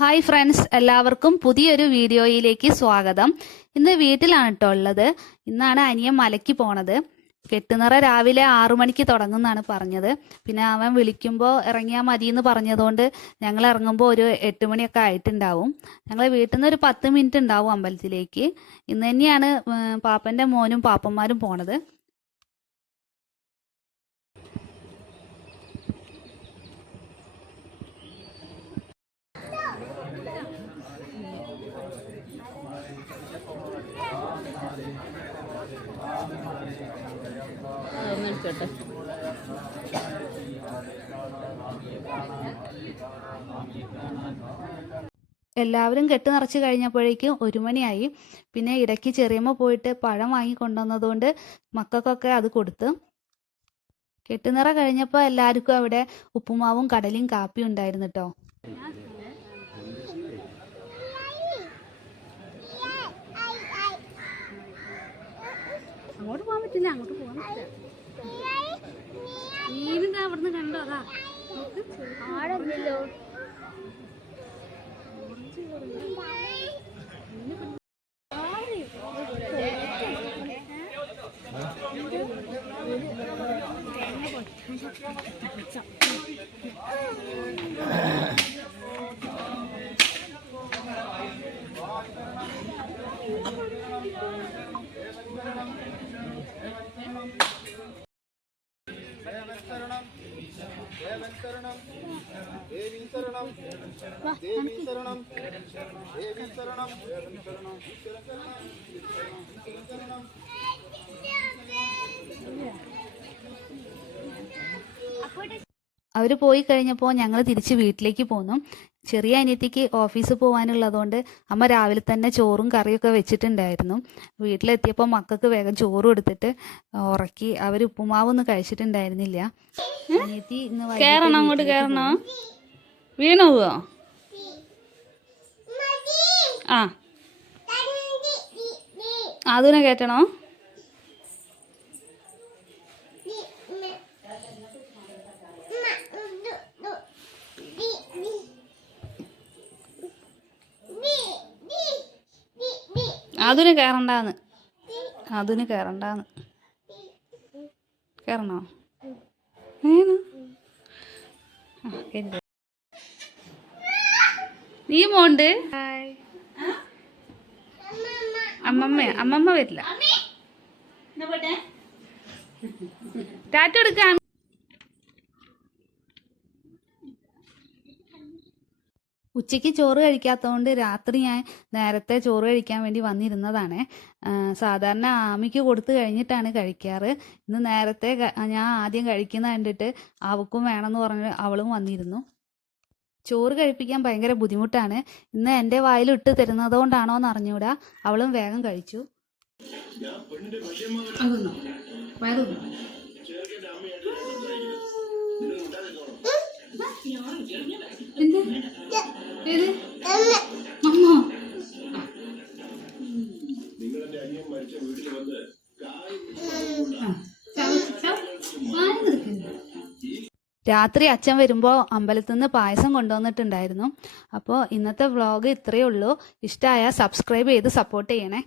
Hi friends, എല്ലാവർക്കും പുതിയൊരു വീഡിയോയിലേക്ക് സ്വാഗതം. ഇന്ന് വീട്ടിലാണ് കേട്ടോ ഉള്ളത്. ഇന്നാണ് അനിയൻ മലയ്ക്ക് പോണത്. കെട്ടുനിറ രാവിലെ 6 മണിക്ക് തുടങ്ങുമെന്നാണ് പറഞ്ഞത്. പിന്നെ അവൻ വിളിക്കുമ്പോൾ ഇറങ്ങിയാൽ മതി എന്ന് പറഞ്ഞതുകൊണ്ട് ഞങ്ങൾ ഇറങ്ങുമ്പോൾ ഒരു 8 മണിയൊക്കെ ആയിട്ടുണ്ടാവും. ഞങ്ങൾ വീട്ടിൽ നിന്ന് ഒരു 10 മിനിറ്റ് ഉണ്ടാവും അമ്പലത്തിലേക്ക്. ഇന്ന് തന്നെയാണ് പാപ്പൻ്റെ മോനും പാപ്പന്മാരും പോണത്. എല്ലാവരും കെട്ട് നിറച്ച് കഴിഞ്ഞപ്പോഴേക്കും 1 മണിയായി. പിന്നെ ഇടയ്ക്ക് ചെറിയമ്മ പോയിട്ട് പഴം വാങ്ങി കൊണ്ടുവന്നതുകൊണ്ട് മക്കൾക്കൊക്കെ അത് കൊടുത്തു. കെട്ടുനിറ കഴിഞ്ഞപ്പോൾ എല്ലാവർക്കും അവിടെ ഉപ്പുമാവും കടലയും കാപ്പിയും ഉണ്ടായിരുന്നു കേട്ടോ. അങ്ങോട്ട് പോകാൻ പറ്റില്ല, അങ്ങോട്ട് പോകാൻ പറ്റില്ല. നീനെന്താ അവിടുന്ന് കണ്ടോ? അതാ ആടല്ലോ. അവർ പോയി കഴിഞ്ഞപ്പോൾ ഞങ്ങൾ തിരിച്ച് വീട്ടിലേക്ക് പോന്നു. ചെറിയ അനിയത്തിക്ക് ഓഫീസിൽ പോകാനുള്ളതുകൊണ്ട് അമ്മ രാവിലെ തന്നെ ചോറും കറിയൊക്കെ വെച്ചിട്ടുണ്ടായിരുന്നു. വീട്ടിലെത്തിയപ്പോൾ മക്കൾക്ക് വേഗം ചോറും എടുത്തിട്ട് ഉറക്കി. അവർ ഉപ്പുമാവൊന്നും കഴിച്ചിട്ടുണ്ടായിരുന്നില്ല. അനിയത്തി ഇന്ന് അങ്ങോട്ട് കയറണോ? വീണോ? ആ അതിനെ കയറ്റണോ? അതിന് കയറണ്ടാന്ന്. അതിന് കയറണ്ടാന്ന്. കയറണോ? നീ മോണ്ട്. അമ്മമ്മ വരില്ല. ടാറ്റ എടുക്കാൻ. ഉച്ചയ്ക്ക് ചോറ് കഴിക്കാത്തതുകൊണ്ട് രാത്രി ഞാൻ നേരത്തെ ചോറ് കഴിക്കാൻ വേണ്ടി വന്നിരുന്നതാണ്. സാധാരണ ആമിക്ക് കൊടുത്തു കഴിഞ്ഞിട്ടാണ് കഴിക്കാറ്. ഇന്ന് നേരത്തെ ഞാൻ ആദ്യം കഴിക്കുന്ന കണ്ടിട്ട് അവൾക്കും വേണമെന്ന് പറഞ്ഞ് അവളും വന്നിരുന്നു. ചോറ് കഴിപ്പിക്കാൻ ഭയങ്കര ബുദ്ധിമുട്ടാണ്. ഇന്ന് എൻ്റെ വായിൽ ഇട്ട് തരുന്നത് കൊണ്ടാണോ എന്ന് അറിഞ്ഞൂടാ. അവളും വേഗം കഴിച്ചു. രാത്രി അച്ഛൻ വരുമ്പോൾ അമ്പലത്തിൽ നിന്ന് പായസം കൊണ്ടുവന്നിട്ടുണ്ടായിരുന്നു. അപ്പോൾ ഇന്നത്തെ വ്ളോഗ് ഇത്രയേ ഉള്ളൂ. ഇഷ്ടമായാൽ സബ്സ്ക്രൈബ് ചെയ്ത് സപ്പോർട്ട് ചെയ്യണേ.